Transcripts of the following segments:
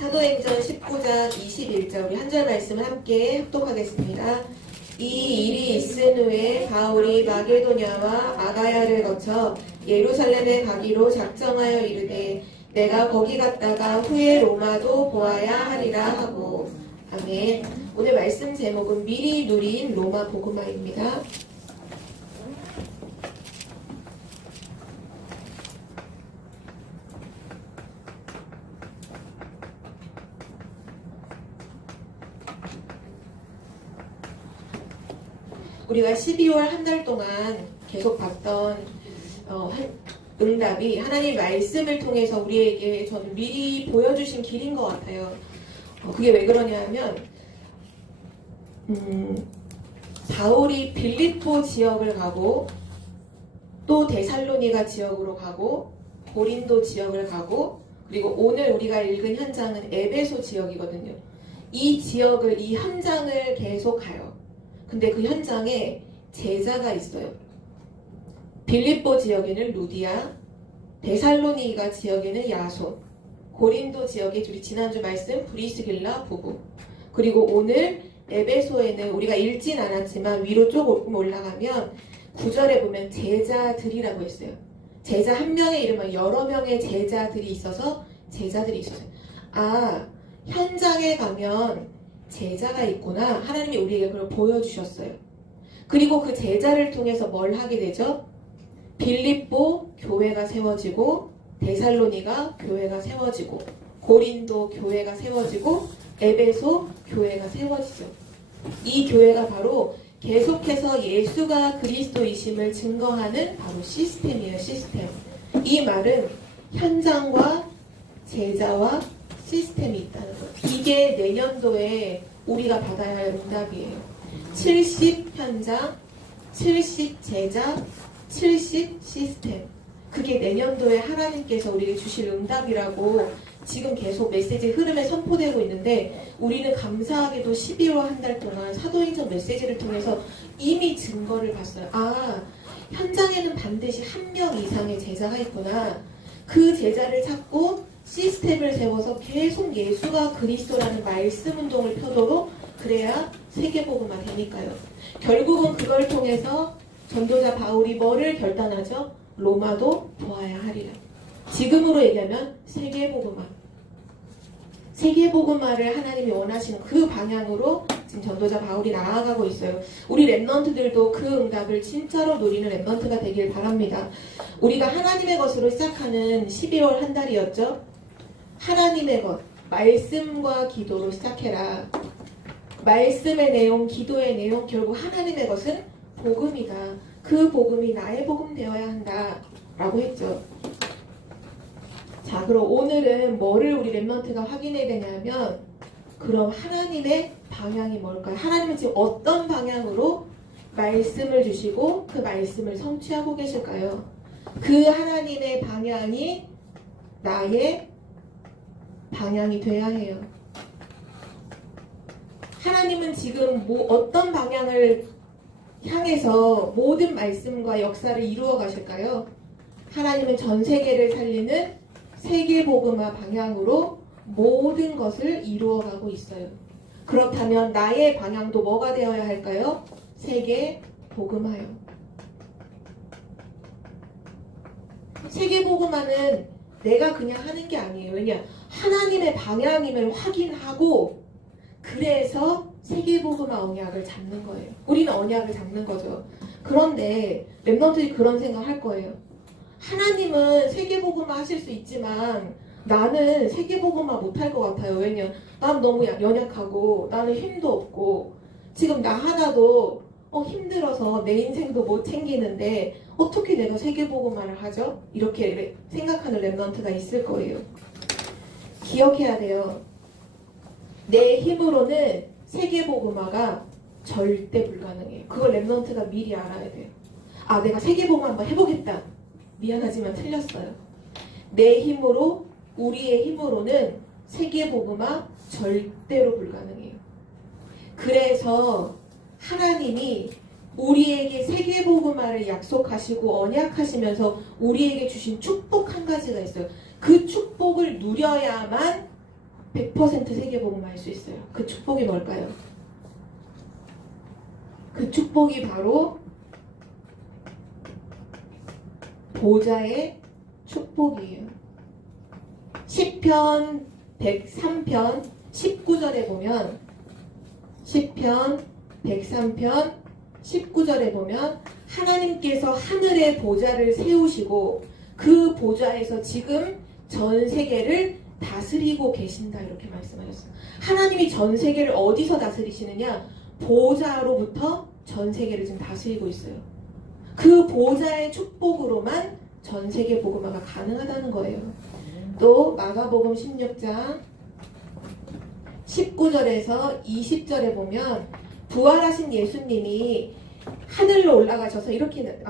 사도행전 19장 21절 우리 한 절 말씀을 함께 합독하겠습니다. 이 일이 있은 후에 바울이 마게도냐와 아가야를 거쳐 예루살렘에 가기로 작정하여 이르되 내가 거기 갔다가 후에 로마도 보아야 하리라 하고. 아멘. 오늘 말씀 제목은 미리 누린 로마 복음화입니다. 우리가 12월 한 달 동안 계속 봤던 응답이 하나님 말씀을 통해서 우리에게 저는 미리 보여주신 길인 것 같아요. 그게 왜 그러냐 하면 바울이 빌립보 지역을 가고 또 데살로니가 지역으로 가고 고린도 지역을 가고 그리고 오늘 우리가 읽은 현장은 에베소 지역이거든요. 이 지역을 이 현장을 계속 가요. 근데 그 현장에 제자가 있어요. 빌립보 지역에는 루디아, 데살로니가 지역에는 야손, 고린도 지역에 우리 지난주 말씀 브리스길라 부부, 그리고 오늘 에베소에는 우리가 읽진 않았지만 위로 조금 올라가면 9절에 보면 제자들이라고 했어요. 제자 한 명의 이름은 여러 명의 제자들이 있어서 제자들이 있었어요. 아, 현장에 가면 제자가 있구나. 하나님이 우리에게 그걸 보여주셨어요. 그리고 그 제자를 통해서 뭘 하게 되죠? 빌립보 교회가 세워지고 데살로니가 교회가 세워지고 고린도 교회가 세워지고 에베소 교회가 세워지죠. 이 교회가 바로 계속해서 예수가 그리스도이심을 증거하는 바로 시스템이에요. 시스템. 이 말은 현장과 제자와 시스템이 있다는 거예요. 이게 내년도에 우리가 받아야 할 응답이에요. 70 현장, 70 제자, 70 시스템. 그게 내년도에 하나님께서 우리에게 주실 응답이라고 지금 계속 메시지 흐름에 선포되고 있는데 우리는 감사하게도 12월 한 달 동안 사도행전 메시지를 통해서 이미 증거를 봤어요. 아, 현장에는 반드시 한 명 이상의 제자가 있구나. 그 제자를 찾고 시스템을 세워서 계속 예수가 그리스도라는 말씀 운동을 펴도록 그래야 세계복음화 되니까요. 결국은 그걸 통해서 전도자 바울이 뭐를 결단하죠? 로마도 보아야 하리라. 지금으로 얘기하면 세계복음화. 세계복음화를 하나님이 원하시는 그 방향으로 지금 전도자 바울이 나아가고 있어요. 우리 랩넌트들도 그 응답을 진짜로 누리는 랩넌트가 되길 바랍니다. 우리가 하나님의 것으로 시작하는 12월 한 달이었죠. 하나님의 것, 말씀과 기도로 시작해라. 말씀의 내용, 기도의 내용, 결국 하나님의 것은 복음이다. 그 복음이 나의 복음 되어야 한다 라고 했죠. 자, 그럼 오늘은 뭐를 우리 랩넌트가 확인해야 되냐면 그럼 하나님의 방향이 뭘까요? 하나님은 지금 어떤 방향으로 말씀을 주시고 그 말씀을 성취하고 계실까요? 그 하나님의 방향이 나의 방향이 돼야 해요. 하나님은 지금 어떤 방향을 향해서 모든 말씀과 역사를 이루어 가실까요? 하나님은 전 세계를 살리는 세계복음화 방향으로 모든 것을 이루어 가고 있어요. 그렇다면 나의 방향도 뭐가 되어야 할까요? 세계복음화요. 세계복음화는 내가 그냥 하는 게 아니에요. 왜냐? 하나님의 방향임을 확인하고 그래서 세계복음화 언약을 잡는 거예요. 우리는 언약을 잡는 거죠. 그런데 랩넌트들이 그런 생각 할 거예요. 하나님은 세계복음화 하실 수 있지만 나는 세계복음화 못할 것 같아요. 왜냐면 난 너무 연약하고 나는 힘도 없고 지금 나 하나도 힘들어서 내 인생도 못 챙기는데 어떻게 내가 세계복음화를 하죠? 이렇게 생각하는 랩넌트가 있을 거예요. 기억해야 돼요. 내 힘으로는 세계복음화가 절대 불가능해요. 그걸 랩넌트가 미리 알아야 돼요. 아, 내가 세계복음화 한번 해보겠다. 미안하지만 틀렸어요. 내 힘으로, 우리의 힘으로는 세계복음화 절대로 불가능해요. 그래서 하나님이 우리에게 세계복음화를 약속하시고 언약하시면서 우리에게 주신 축복 한 가지가 있어요. 그 축복을 누려야만 100% 세계복음화 할 수 있어요. 그 축복이 뭘까요? 그 축복이 바로 보좌의 축복이에요. 시편 103편 19절에 보면 시편 103편 19절에 보면 하나님께서 하늘의 보좌를 세우시고 그 보좌에서 지금 전 세계를 다스리고 계신다 이렇게 말씀하셨어요. 하나님이 전 세계를 어디서 다스리시느냐? 보좌로부터 전 세계를 지금 다스리고 있어요. 그 보좌의 축복으로만 전 세계 복음화가 가능하다는 거예요. 또 마가복음 16장 19절에서 20절에 보면 부활하신 예수님이 하늘로 올라가셔서 이렇게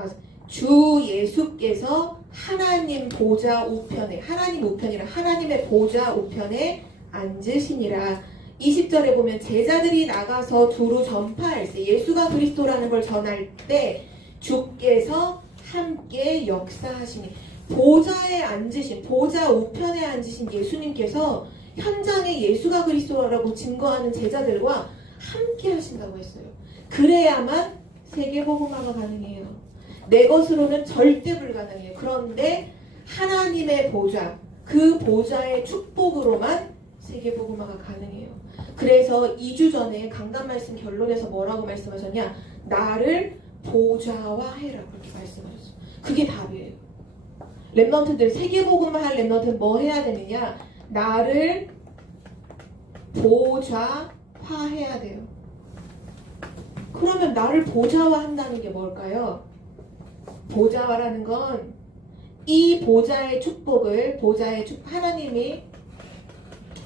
주 예수께서 하나님 보좌 우편에 하나님 우편이라 하나님의 보좌 우편에 앉으시니라. 20절에 보면 제자들이 나가서 두루 전파할세 예수가 그리스도라는 걸 전할 때 주께서 함께 역사하시니 보좌에 앉으신 보좌 우편에 앉으신 예수님께서 현장에 예수가 그리스도라고 증거하는 제자들과 함께 하신다고 했어요. 그래야만 세계복음화가 가능해요. 내 것으로는 절대 불가능해요. 그런데 하나님의 보좌, 그 보좌의 축복으로만 세계복음화가 가능해요. 그래서 2주 전에 강단 말씀 결론에서 뭐라고 말씀하셨냐? 나를 보좌화해라 그렇게 말씀하셨어요. 그게 답이에요. 렘넌트들 세계복음화 할 렘넌트는 뭐 해야 되느냐? 나를 보좌화해야 돼요. 그러면 나를 보좌화한다는 게 뭘까요? 보좌화라는 건 이 보좌의 축복을 하나님이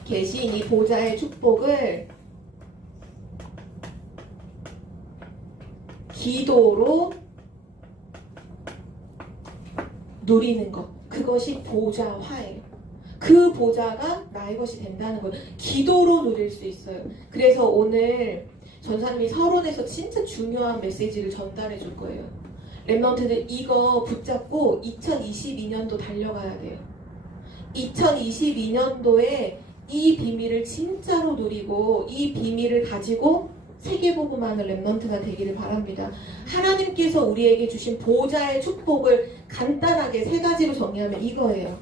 계신 이 보좌의 축복을 기도로 누리는 것. 그것이 보좌화예요. 그 보좌가 나의 것이 된다는 거예요. 기도로 누릴 수 있어요. 그래서 오늘 전사님이 서론에서 진짜 중요한 메시지를 전달해 줄 거예요. 렘넌트들 이거 붙잡고 2022년도 달려가야 돼요. 2022년도에 이 비밀을 진짜로 누리고 이 비밀을 가지고 세계복음하는 렘넌트가 되기를 바랍니다. 하나님께서 우리에게 주신 보좌의 축복을 간단하게 세 가지로 정리하면 이거예요.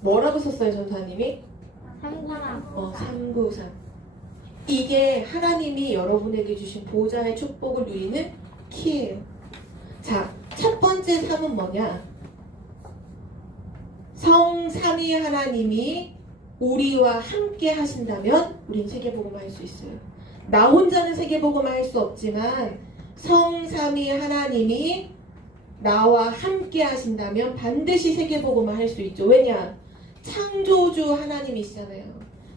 뭐라고 썼어요, 전사님이? 393. 이게 하나님이 여러분에게 주신 보좌의 축복을 누리는 키예요. 자, 첫 번째 3은 뭐냐? 성삼위 하나님이 우리와 함께 하신다면 우린 세계복음화 할 수 있어요. 나 혼자는 세계복음화 할 수 없지만 성삼위 하나님이 나와 함께 하신다면 반드시 세계복음화 할 수 있죠. 왜냐? 창조주 하나님이시잖아요.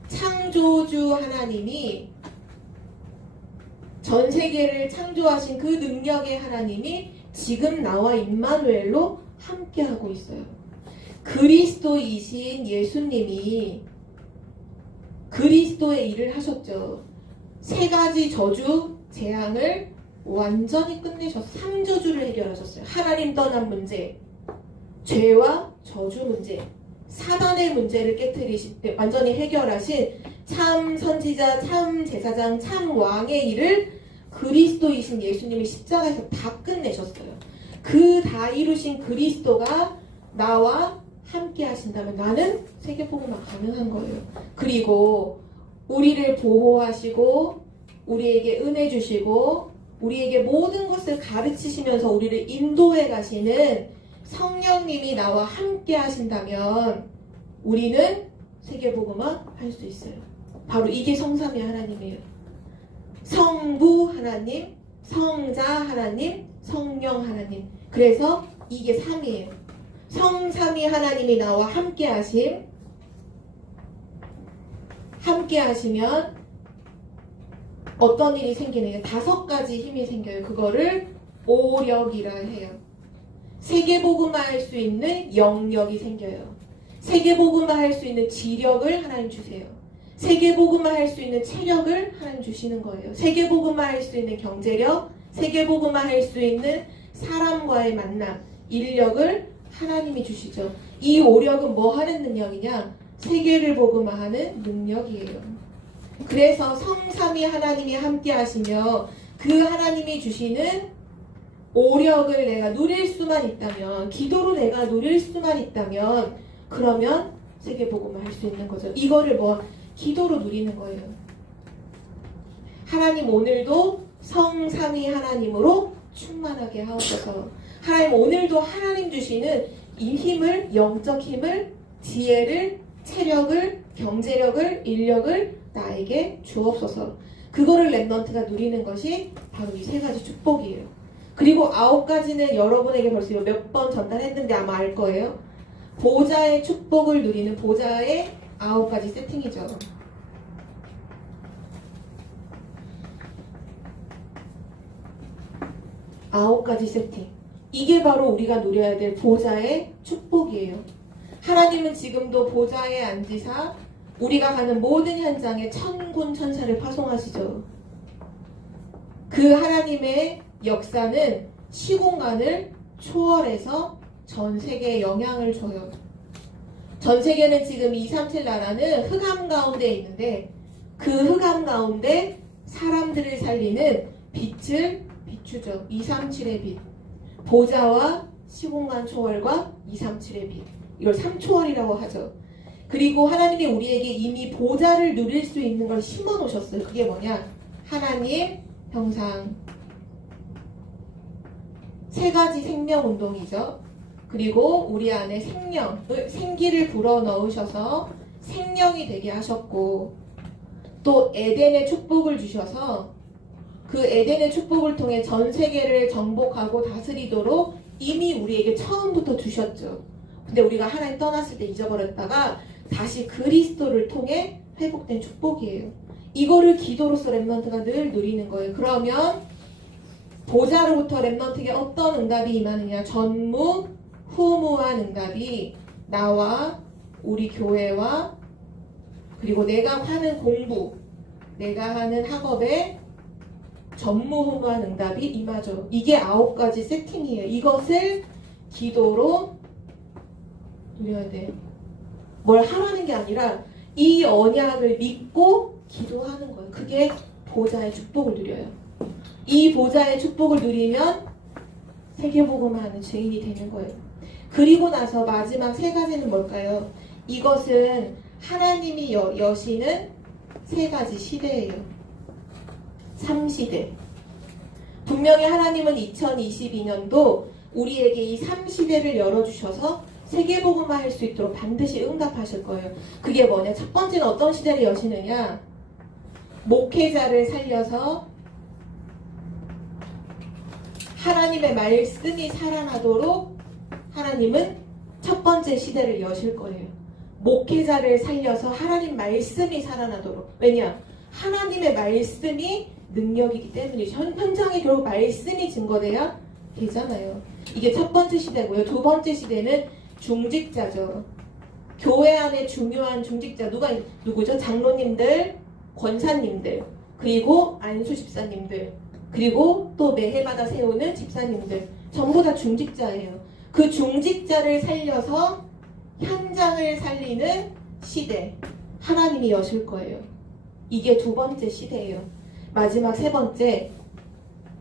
창조주 하나님이 전 세계를 창조하신 그 능력의 하나님이 지금 나와 임마누엘로 함께하고 있어요. 그리스도이신 예수님이 그리스도의 일을 하셨죠. 세 가지 저주, 재앙을 완전히 끝내셔서 3저주를 해결하셨어요. 하나님 떠난 문제, 죄와 저주 문제, 사단의 문제를 깨트리실 때 완전히 해결하신 참 선지자, 참 제사장, 참 왕의 일을 그리스도이신 예수님이 십자가에서 다 끝내셨어요. 그 다 이루신 그리스도가 나와 함께 하신다면 나는 세계복음화 가능한 거예요. 그리고 우리를 보호하시고 우리에게 은혜 주시고 우리에게 모든 것을 가르치시면서 우리를 인도해 가시는 성령님이 나와 함께 하신다면 우리는 세계복음화 할 수 있어요. 바로 이게 성삼위 하나님이에요. 성부 하나님, 성자 하나님, 성령 하나님. 그래서 이게 3이에요. 성삼위 하나님이 나와 함께 하시면 어떤 일이 생기느냐? 5가지 힘이 생겨요. 그거를 오력이라 해요. 세계복음화 할 수 있는 영역이 생겨요. 세계복음화 할 수 있는 지력을 하나님 주세요. 세계복음화 할 수 있는 체력을 하나님 주시는 거예요. 세계복음화 할 수 있는 경제력, 세계복음화 할 수 있는 사람과의 만남, 인력을 하나님이 주시죠. 이 오력은 뭐 하는 능력이냐? 세계를 복음화하는 능력이에요. 그래서 성삼위 하나님이 함께 하시며 그 하나님이 주시는 오력을 내가 누릴 수만 있다면, 기도로 내가 누릴 수만 있다면, 그러면 세계복음화 할 수 있는 거죠. 이거를 기도로 누리는 거예요. 하나님 오늘도 성삼위 하나님으로 충만하게 하옵소서. 하나님 오늘도 하나님 주시는 이 힘을, 영적 힘을, 지혜를, 체력을, 경제력을, 인력을 나에게 주옵소서. 그거를 렘넌트가 누리는 것이 바로 이 세 가지 축복이에요. 그리고 9가지는 여러분에게 벌써 몇 번 전달했는데 아마 알 거예요. 보좌의 축복을 누리는 보좌의 9가지 세팅이죠. 9가지 세팅. 이게 바로 우리가 누려야 될 보좌의 축복이에요. 하나님은 지금도 보좌에 앉으사 우리가 가는 모든 현장에 천군 천사를 파송하시죠. 그 하나님의 역사는 시공간을 초월해서 전 세계에 영향을 줘요. 전 세계는 지금 237 나라는 흑암 가운데 있는데 그 흑암 가운데 사람들을 살리는 빛을 비추죠. 237의 빛. 보좌와 시공간 초월과 237의 빛. 이걸 3초월이라고 하죠. 그리고 하나님이 우리에게 이미 보좌를 누릴 수 있는 걸 심어 놓으셨어요. 그게 뭐냐? 하나님, 형상. 3가지 생명 운동이죠. 그리고 우리 안에 생기를 불어 넣으셔서 생명이 되게 하셨고, 또 에덴의 축복을 주셔서 그 에덴의 축복을 통해 전 세계를 정복하고 다스리도록 이미 우리에게 처음부터 주셨죠. 근데 우리가 하나님 떠났을 때 잊어버렸다가 다시 그리스도를 통해 회복된 축복이에요. 이거를 기도로서 렘넌트가 늘 누리는 거예요. 그러면 보좌로부터 렘넌트에게 어떤 응답이 임하느냐? 전무, 후무한 응답이 나와 우리 교회와 그리고 내가 하는 공부, 내가 하는 학업에 전무후무한 응답이 임하죠. 이게 9가지 세팅이에요. 이것을 기도로 누려야 돼요. 뭘 하라는 게 아니라 이 언약을 믿고 기도하는 거예요. 그게 보좌의 축복을 누려요. 이 보좌의 축복을 누리면 세계복음화하는 증인이 되는 거예요. 그리고 나서 마지막 3가지는 뭘까요? 이것은 하나님이 여시는 3가지 시대예요. 3시대. 분명히 하나님은 2022년도 우리에게 이 3시대를 열어주셔서 세계복음화 할 수 있도록 반드시 응답하실 거예요. 그게 뭐냐? 첫 번째는 어떤 시대를 여시느냐? 목회자를 살려서 하나님의 말씀이 살아나도록 하나님은 첫 번째 시대를 여실 거예요. 목회자를 살려서 하나님 말씀이 살아나도록. 왜냐? 하나님의 말씀이 능력이기 때문이죠. 현장에 결국 말씀이 증거돼야 되잖아요. 이게 첫 번째 시대고요. 두 번째 시대는 중직자죠. 교회 안에 중요한 중직자 누구죠? 장로님들, 권사님들, 그리고 안수 집사님들, 그리고 또 매해마다 세우는 집사님들, 전부 다 중직자예요. 그 중직자를 살려서 현장을 살리는 시대, 하나님이 여실 거예요. 이게 두 번째 시대예요. 마지막 3번째,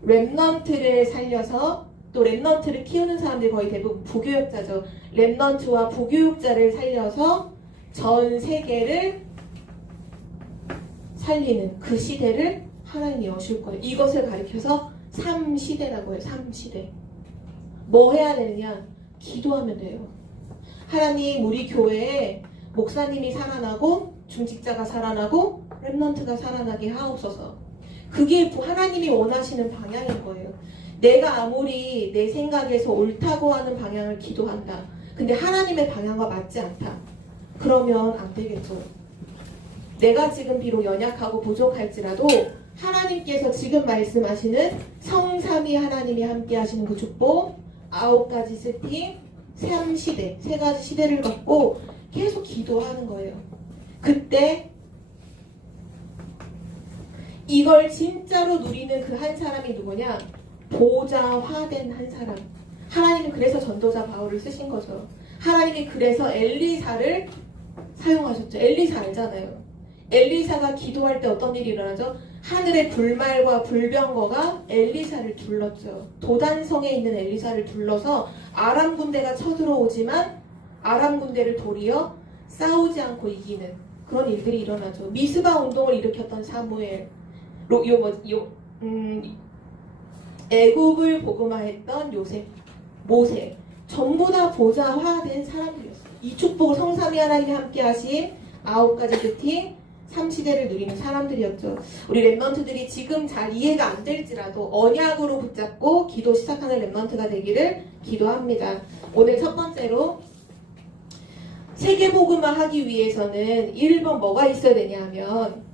렘넌트를 살려서, 또 렘넌트를 키우는 사람들이 거의 대부분 부교육자죠. 렘넌트와 부교육자를 살려서 전 세계를 살리는 그 시대를 하나님이 여실 거예요. 이것을 가리켜서 3시대라고 해요. 3시대. 뭐 해야 되느냐? 기도하면 돼요. 하나님, 우리 교회에 목사님이 살아나고 중직자가 살아나고 렘넌트가 살아나게 하옵소서. 그게 하나님이 원하시는 방향인 거예요. 내가 아무리 내 생각에서 옳다고 하는 방향을 기도한다. 근데 하나님의 방향과 맞지 않다. 그러면 안 되겠죠. 내가 지금 비록 연약하고 부족할지라도 하나님께서 지금 말씀하시는 성삼위 하나님이 함께 하시는 그 축복, 9가지 세팅, 3시대, 3가지 시대를 갖고 계속 기도하는 거예요. 그때 이걸 진짜로 누리는 그 한 사람이 누구냐? 보좌화된 한 사람. 하나님은 그래서 전도자 바울을 쓰신 거죠. 하나님이 그래서 엘리사를 사용하셨죠. 엘리사 알잖아요. 엘리사가 기도할 때 어떤 일이 일어나죠? 하늘의 불말과 불병거가 엘리사를 둘렀죠. 도단성에 있는 엘리사를 둘러서 아람 군대가 쳐들어오지만 아람 군대를 도리어 싸우지 않고 이기는 그런 일들이 일어나죠. 미스바 운동을 일으켰던 사무엘, 애굽을 복음화했던 요셉, 모세, 전부 다 보좌화된 사람들이었어요. 이 축복을 성삼위 하나님이 함께 하신 9가지 특징 3시대를 누리는 사람들이었죠. 우리 랩런트들이 지금 잘 이해가 안 될지라도 언약으로 붙잡고 기도 시작하는 랩런트가 되기를 기도합니다. 오늘 첫 번째로 세계복음화 하기 위해서는 1번 뭐가 있어야 되냐 하면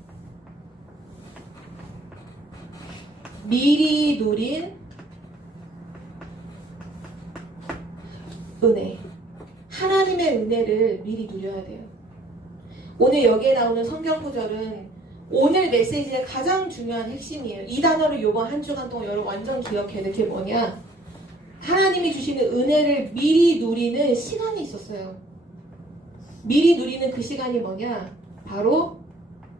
미리 누린 은혜, 하나님의 은혜를 미리 누려야 돼요. 오늘 여기에 나오는 성경 구절은 오늘 메시지의 가장 중요한 핵심이에요. 이 단어를 이번 한 주간 동안 여러분 완전 기억해야 될 게 뭐냐? 하나님이 주시는 은혜를 미리 누리는 시간이 있었어요. 미리 누리는 그 시간이 뭐냐? 바로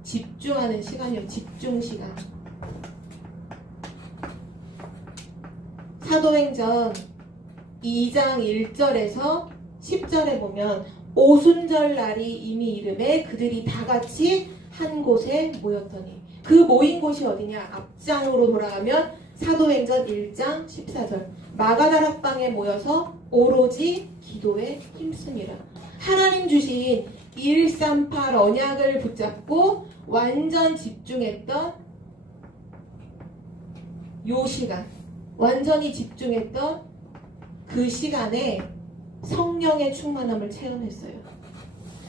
집중하는 시간이에요. 집중 시간. 사도행전 2장 1절에서 10절에 보면 오순절 날이 이미 이름에 그들이 다 같이 한 곳에 모였더니 그 모인 곳이 어디냐? 앞장으로 돌아가면 사도행전 1장 14절 마가다락방에 모여서 오로지 기도에 힘씁니다. 하나님 주신 138 언약을 붙잡고 완전 집중했던 요 시간, 완전히 집중했던 그 시간에 성령의 충만함을 체험했어요.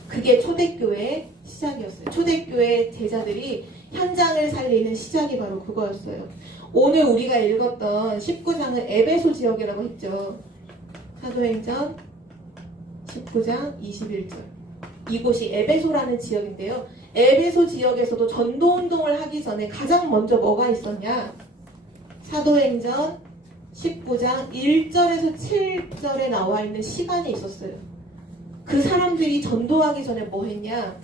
그게 초대교회의 시작이었어요. 초대교회 제자들이 현장을 살리는 시작이 바로 그거였어요. 오늘 우리가 읽었던 19장은 에베소 지역이라고 했죠. 사도행전 19장 21절. 이곳이 에베소라는 지역인데요. 에베소 지역에서도 전도운동을 하기 전에 가장 먼저 뭐가 있었냐? 사도행전 19장 1절에서 7절에 나와 있는 시간이 있었어요. 그 사람들이 전도하기 전에 뭐 했냐?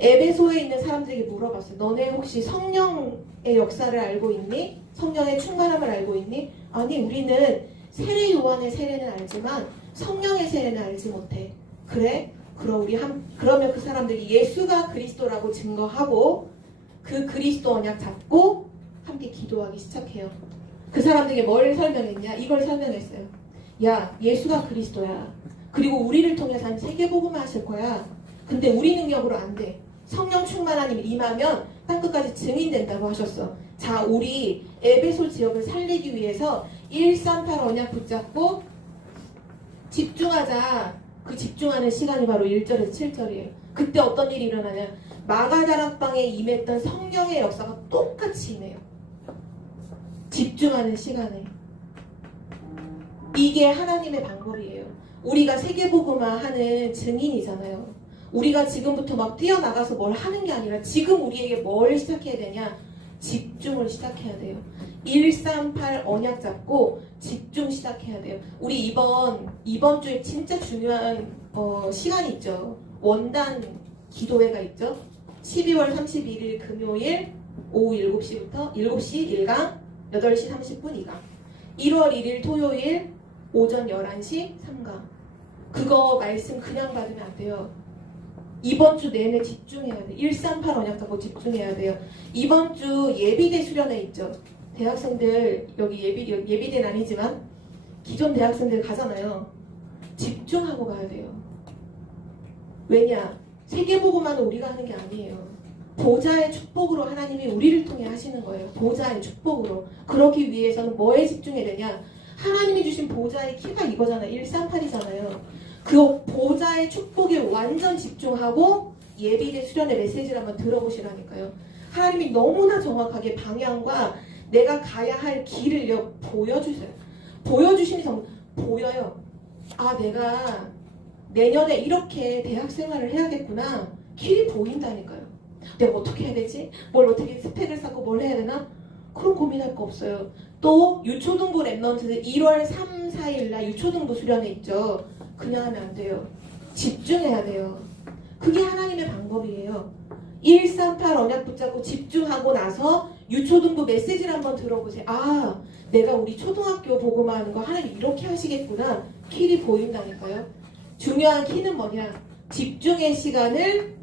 에베소에 있는 사람들에게 물어봤어요. 너네 혹시 성령의 역사를 알고 있니? 성령의 충만함을 알고 있니? 아니, 우리는 세례 요한의 세례는 알지만 성령의 세례는 알지 못해. 그래? 그러면 그 사람들이 예수가 그리스도라고 증거하고 그 그리스도 언약 잡고 함께 기도하기 시작해요. 그 사람들에게 뭘 설명했냐? 이걸 설명했어요. 야, 예수가 그리스도야. 그리고 우리를 통해서 한 세계복음화 하실 거야. 근데 우리 능력으로 안 돼. 성령 충만함이 임하면 땅끝까지 증인된다고 하셨어. 자, 우리 에베소 지역을 살리기 위해서 138 언약 붙잡고 집중하자. 그 집중하는 시간이 바로 1절에서 7절이에요. 그때 어떤 일이 일어나냐? 마가다락방에 임했던 성령의 역사가 똑같이 임해요. 집중하는 시간에. 이게 하나님의 방법이에요. 우리가 세계복음화 하는 증인이잖아요. 우리가 지금부터 막 뛰어나가서 뭘 하는 게 아니라 지금 우리에게 뭘 시작해야 되냐? 집중을 시작해야 돼요. 138 언약 잡고 집중 시작해야 돼요. 우리 이번 주에 진짜 중요한 시간이 있죠. 원단 기도회가 있죠. 12월 31일 금요일 오후 7시부터 7시 1강, 8시 30분 2강. 1월 1일 토요일 오전 11시 3강. 그거 말씀 그냥 받으면 안 돼요. 이번 주 내내 집중해야 돼요. 138 언약 잡고 집중해야 돼요. 이번 주 예비대 수련회 있죠. 대학생들 여기 예비대는 아니지만 기존 대학생들 가잖아요. 집중하고 가야 돼요. 왜냐? 세계복음화는 우리가 하는 게 아니에요. 보좌의 축복으로 하나님이 우리를 통해 하시는 거예요. 보좌의 축복으로. 그러기 위해서는 뭐에 집중해야 되냐? 하나님이 주신 보좌의 키가 이거잖아요. 138이잖아요. 그 보좌의 축복에 완전 집중하고 예비대 수련의 메시지를 한번 들어보시라니까요. 하나님이 너무나 정확하게 방향과 내가 가야 할 길을 보여주세요. 보여주시니 정말 보여요. 아, 내가 내년에 이렇게 대학 생활을 해야겠구나. 길이 보인다니까요. 내가 어떻게 해야 되지? 뭘 어떻게 스펙을 쌓고 뭘 해야 되나? 그런 고민할 거 없어요. 또 유초등부 랩넌트들 1월 3, 4일 날 유초등부 수련회 있죠. 그냥 하면 안 돼요. 집중해야 돼요. 그게 하나님의 방법이에요. 138 언약 붙잡고 집중하고 나서 유초등부 메시지를 한번 들어보세요. 아, 내가 우리 초등학교 복음화 하는 거 하나님 이렇게 하시겠구나. 길이 보인다니까요. 중요한 키는 뭐냐? 집중의 시간을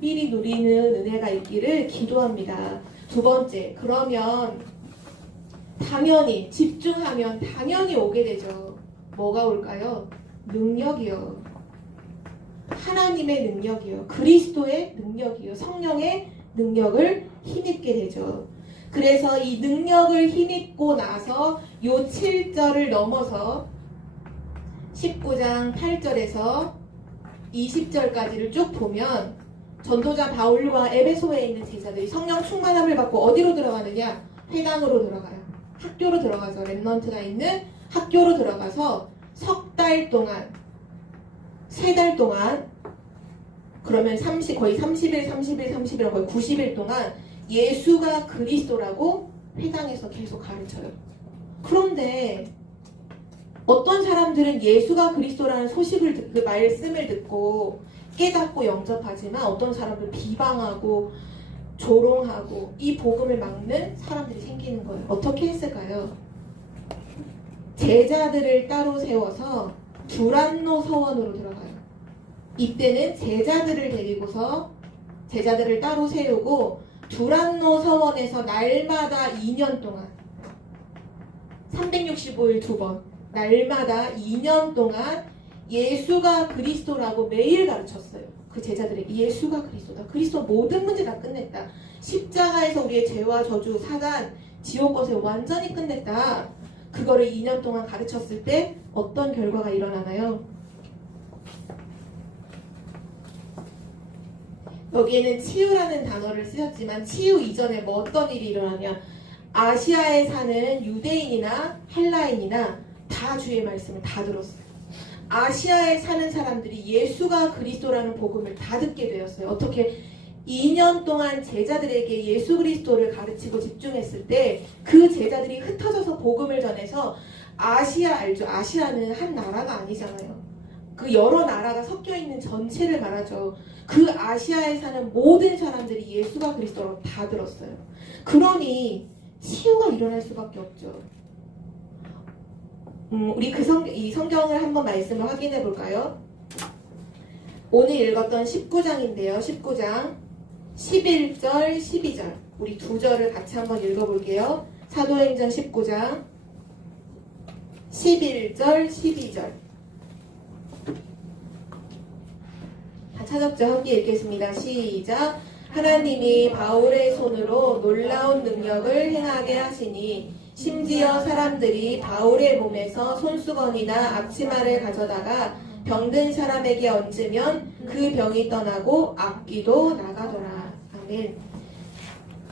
미리 누리는 은혜가 있기를 기도합니다. 두 번째, 그러면 당연히 집중하면 당연히 오게 되죠. 뭐가 올까요? 능력이요. 하나님의 능력이요. 그리스도의 능력이요. 성령의 능력을 힘입게 되죠. 그래서 이 능력을 힘입고 나서 요 7절을 넘어서 19장 8절에서 20절까지를 쭉 보면 전도자 바울과 에베소에 있는 제자들이 성령 충만함을 받고 어디로 들어가느냐? 회당으로 들어가요. 학교로 들어가서 랩넌트가 있는 학교로 들어가서 석 달 동안 3달 동안 그러면 거의 30일, 거의 90일 동안 예수가 그리스도라고 회당에서 계속 가르쳐요. 그런데 어떤 사람들은 예수가 그리스도라는 소식을 그 말씀을 듣고 깨닫고 영접하지만 어떤 사람들은 비방하고 조롱하고 이 복음을 막는 사람들이 생기는 거예요. 어떻게 했을까요? 제자들을 따로 세워서 두란노 서원으로 들어가요. 이때는 제자들을 데리고서 제자들을 따로 세우고 두란노 서원에서 날마다 2년 동안 365일 2번 날마다 2년 동안 예수가 그리스도라고 매일 가르쳤어요. 그 제자들에게 예수가 그리스도다. 그리스도 모든 문제 다 끝냈다. 십자가에서 우리의 죄와 저주, 사단, 지옥 것을 완전히 끝냈다. 그거를 2년 동안 가르쳤을 때 어떤 결과가 일어나나요? 여기에는 치유라는 단어를 쓰셨지만 치유 이전에 뭐 어떤 일이 일어나냐? 아시아에 사는 유대인이나 헬라인이나 다 주의 말씀을 다 들었어요. 아시아에 사는 사람들이 예수가 그리스도라는 복음을 다 듣게 되었어요. 어떻게 2년 동안 제자들에게 예수 그리스도를 가르치고 집중했을 때 그 제자들이 흩어져서 복음을 전해서 아시아 알죠? 아시아는 한 나라가 아니잖아요. 그 여러 나라가 섞여 있는 전체를 말하죠. 그 아시아에 사는 모든 사람들이 예수가 그리스도라고 다 들었어요. 그러니 치유가 일어날 수밖에 없죠. 우리 이 성경을 한번 말씀을 확인해 볼까요? 오늘 읽었던 19장인데요. 19장 11절, 12절 우리 두 절을 같이 한번 읽어볼게요. 사도행전 19장 11절, 12절 다 찾았죠? 함께 읽겠습니다. 시작! 하나님이 바울의 손으로 놀라운 능력을 행하게 하시니 심지어 사람들이 바울의 몸에서 손수건이나 앞치마를 가져다가 병든 사람에게 얹으면 그 병이 떠나고 악귀도 나가더라. 아멘.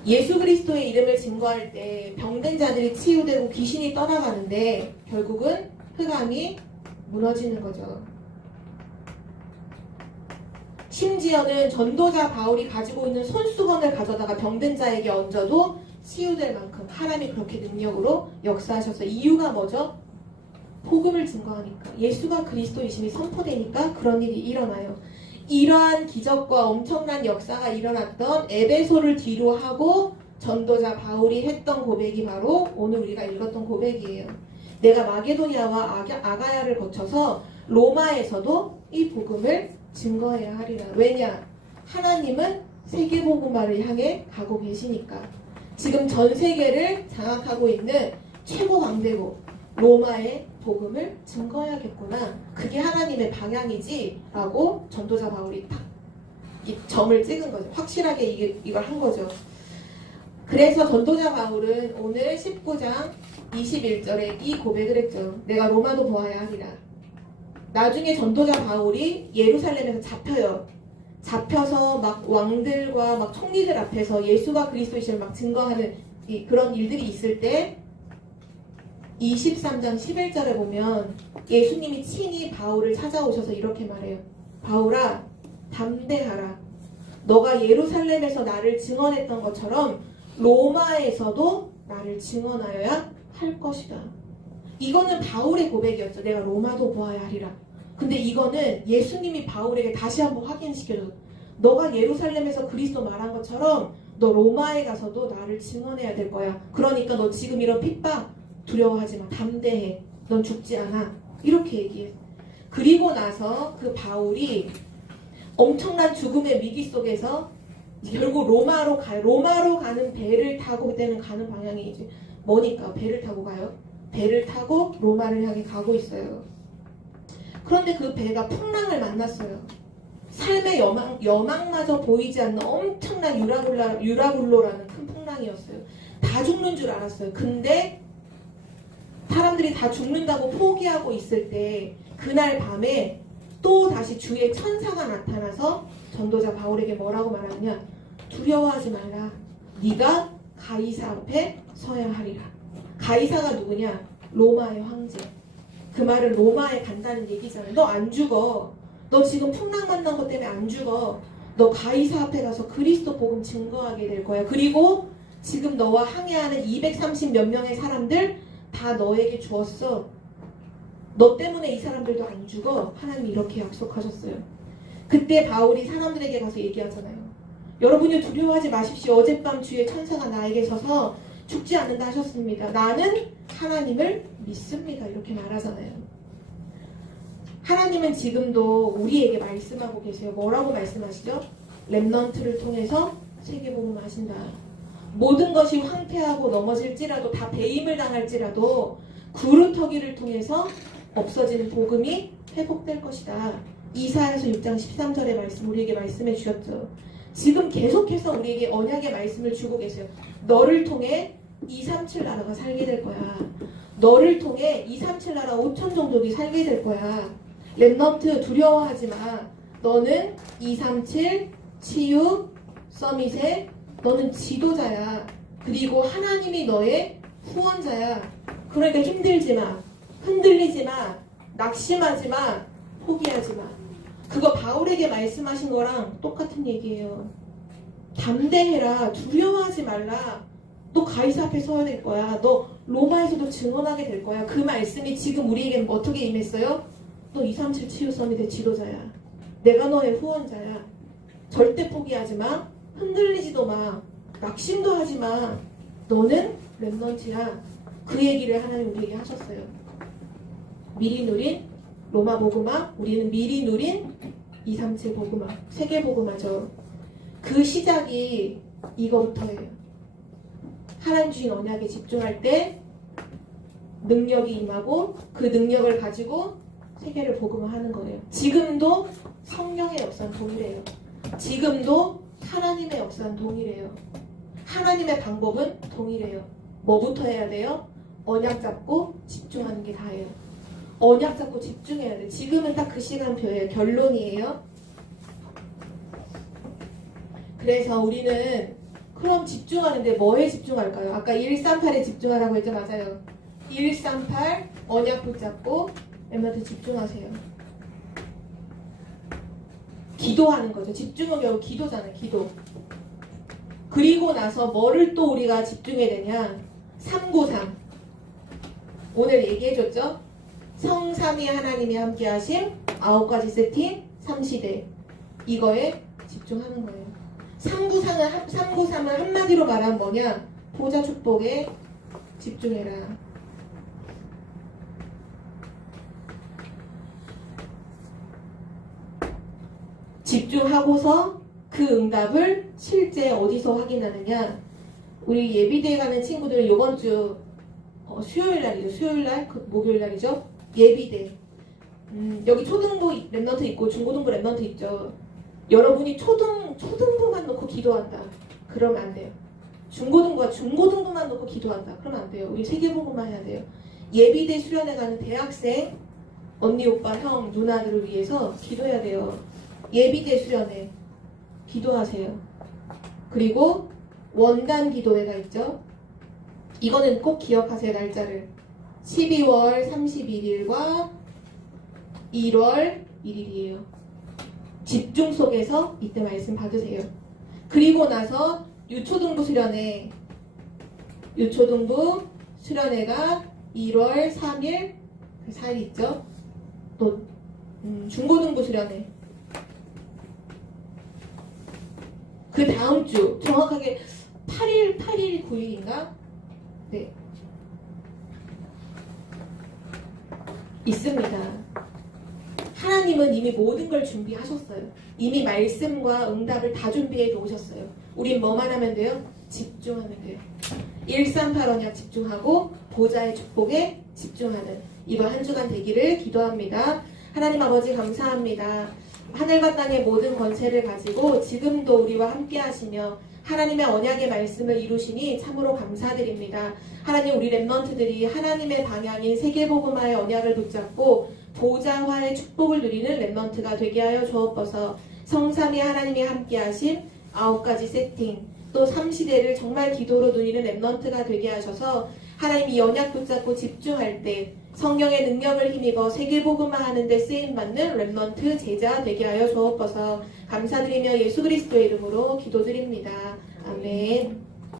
예수 그리스도의 이름을 증거할 때 병든 자들이 치유되고 귀신이 떠나가는데 결국은 흑암이 무너지는 거죠. 심지어는 전도자 바울이 가지고 있는 손수건을 가져다가 병든 자에게 얹어도 치유될 만큼 하나님이 그렇게 능력으로 역사하셔서 이유가 뭐죠? 복음을 증거하니까 예수가 그리스도이심이 선포되니까 그런 일이 일어나요. 이러한 기적과 엄청난 역사가 일어났던 에베소를 뒤로 하고 전도자 바울이 했던 고백이 바로 오늘 우리가 읽었던 고백이에요. 내가 마게도니아와 아가야를 거쳐서 로마에서도 이 복음을 증거해야 하리라. 왜냐? 하나님은 세계복음화를 향해 가고 계시니까. 지금 전 세계를 장악하고 있는 최고 강대국 로마의 복음을 증거해야겠구나. 그게 하나님의 방향이지 라고 전도자 바울이 딱 이 점을 찍은 거죠. 확실하게 이걸 한 거죠. 그래서 전도자 바울은 오늘 19장 21절에 이 고백을 했죠. 내가 로마도 보아야 하리라. 나중에 전도자 바울이 예루살렘에서 잡혀요. 잡혀서 막 왕들과 막 총리들 앞에서 예수가 그리스도이심을 막 증거하는 그런 일들이 있을 때 23장 11절에 보면 예수님이 친히 바울을 찾아오셔서 이렇게 말해요. 바울아, 담대하라. 너가 예루살렘에서 나를 증언했던 것처럼 로마에서도 나를 증언하여야 할 것이다. 이거는 바울의 고백이었죠. 내가 로마도 보아야 하리라. 근데 이거는 예수님이 바울에게 다시 한번 확인시켜줘. 너가 예루살렘에서 그리스도 말한 것처럼 너 로마에 가서도 나를 증언해야 될 거야. 그러니까 너 지금 이런 핍박 두려워하지 마. 담대해. 넌 죽지 않아. 이렇게 얘기해. 그리고 나서 그 바울이 엄청난 죽음의 위기 속에서 결국 로마로 가요. 로마로 가는 배를 타고, 그때는 가는 방향이 이제 뭐니까 배를 타고 가요. 배를 타고 로마를 향해 가고 있어요. 그런데 그 배가 풍랑을 만났어요. 삶의 여망마저 보이지 않는 엄청난 유라굴로라는 큰 풍랑이었어요. 다 죽는 줄 알았어요. 근데 사람들이 다 죽는다고 포기하고 있을 때 그날 밤에 또 다시 주의 천사가 나타나서 전도자 바울에게 뭐라고 말하느냐? 두려워하지 말라. 네가 가이사 앞에 서야 하리라. 가이사가 누구냐? 로마의 황제. 그 말은 로마에 간다는 얘기잖아요. 너 안 죽어. 너 지금 풍랑 만난 것 때문에 안 죽어. 너 가이사 앞에 가서 그리스도 복음 증거하게 될 거야. 그리고 지금 너와 항해하는 230 몇 명의 사람들 다 너에게 주었어. 너 때문에 이 사람들도 안 죽어. 하나님이 이렇게 약속하셨어요. 그때 바울이 사람들에게 가서 얘기하잖아요. 여러분이 두려워하지 마십시오. 어젯밤 주의 천사가 나에게 서서 죽지 않는다 하셨습니다. 나는 하나님을 믿습니다. 이렇게 말하잖아요. 하나님은 지금도 우리에게 말씀하고 계세요. 뭐라고 말씀하시죠? 렘넌트를 통해서 세계복음 하신다. 모든 것이 황폐하고 넘어질지라도 다 배임을 당할지라도 구루터기를 통해서 없어지는 복음이 회복될 것이다. 이사야서 6장 13절의 말씀 우리에게 말씀해 주셨죠. 지금 계속해서 우리에게 언약의 말씀을 주고 계세요. 너를 통해 237 나라가 살게 될 거야. 너를 통해 237 나라 5천 종족이 살게 될 거야. 렘넌트 두려워하지 마. 너는 237 치유 서밋의 너는 지도자야. 그리고 하나님이 너의 후원자야. 그러니까 힘들지 마. 흔들리지 마. 낙심하지 마. 포기하지 마. 그거 바울에게 말씀하신 거랑 똑같은 얘기예요. 담대해라. 두려워하지 말라. 너 가이사 앞에 서야 될 거야. 너 로마에서도 증언하게 될 거야. 그 말씀이 지금 우리에게는 어떻게 임했어요? 너 237 치유 서밋의 지도자야. 내가 너의 후원자야. 절대 포기하지 마. 흔들리지도 마. 낙심도 하지 마. 너는 렘넌트야. 그 얘기를 하나님 우리에게 하셨어요. 미리 누린 로마 복음화, 우리는 미리 누린 237 복음화, 세계 복음화죠. 그 시작이 이거부터예요. 하나님 주신 언약에 집중할 때 능력이 임하고 그 능력을 가지고 세계를 복음화하는 거예요. 지금도 성령의 역사는 동일해요. 지금도 하나님의 역사는 동일해요. 하나님의 방법은 동일해요. 뭐부터 해야 돼요? 언약 잡고 집중하는 게 다예요. 언약 잡고 집중해야 돼. 지금은 딱 그 시간표예요. 결론이에요. 그래서 우리는 그럼 집중하는데 뭐에 집중할까요? 아까 138에 집중하라고 했죠? 맞아요. 138 언약 붙잡고 렘넌트 집중하세요. 기도하는 거죠. 집중은 결국 기도잖아요. 기도. 그리고 나서 뭐를 또 우리가 집중해야 되냐? 393. 오늘 얘기해줬죠? 성삼위 하나님이 함께하심 9가지 세팅 3시대. 이거에 집중하는 거예요. 393은 한마디로 말하면 뭐냐? 보좌 축복에 집중해라. 집중하고서 그 응답을 실제 어디서 확인하느냐? 우리 예비대에 가는 친구들은 이번 주 수요일 날이죠. 수요일 날, 목요일 날이죠. 예비대. 여기 초등부 렘넌트 있고 중고등부 렘넌트 있죠. 여러분이 초등부만 놓고 기도한다. 그러면 안 돼요. 중고등부와 중고등부만 놓고 기도한다. 그러면 안 돼요. 우리 세계복음만 해야 돼요. 예비대 수련회 가는 대학생, 언니, 오빠, 형, 누나들을 위해서 기도해야 돼요. 예비대 수련회 기도하세요. 그리고 원단 기도회가 있죠. 이거는 꼭 기억하세요. 날짜를. 12월 31일과 1월 1일이에요. 집중 속에서 이때 말씀 받으세요. 그리고 나서 유초등부 수련회가 1월 3일, 4일 있죠. 또 중고등부 수련회. 그 다음 주 정확하게 8일 9일인가? 네. 있습니다. 하나님은 이미 모든 걸 준비하셨어요. 이미 말씀과 응답을 다 준비해 놓으셨어요. 우린 뭐만 하면 돼요? 집중하면 돼요. 138 언약 집중하고 보좌의 축복에 집중하는 이번 한 주간 되기를 기도합니다. 하나님 아버지 감사합니다. 하늘과 땅의 모든 권세를 가지고 지금도 우리와 함께 하시며 하나님의 언약의 말씀을 이루시니 참으로 감사드립니다. 하나님, 우리 렘넌트들이 하나님의 방향인 세계복음화의 언약을 붙잡고 보좌화의 축복을 누리는 렘넌트가 되게 하여 주옵소서. 성삼위 하나님이 함께 하신 9가지 세팅, 또 3시대를 정말 기도로 누리는 렘넌트가 되게 하셔서 하나님 이 언약 붙잡고 집중할 때 성령의 능력을 힘입어 세계복음화하는 데 쓰임받는 렘넌트 제자 되게 하여 주옵소서. 감사드리며 예수 그리스도의 이름으로 기도드립니다. 아멘.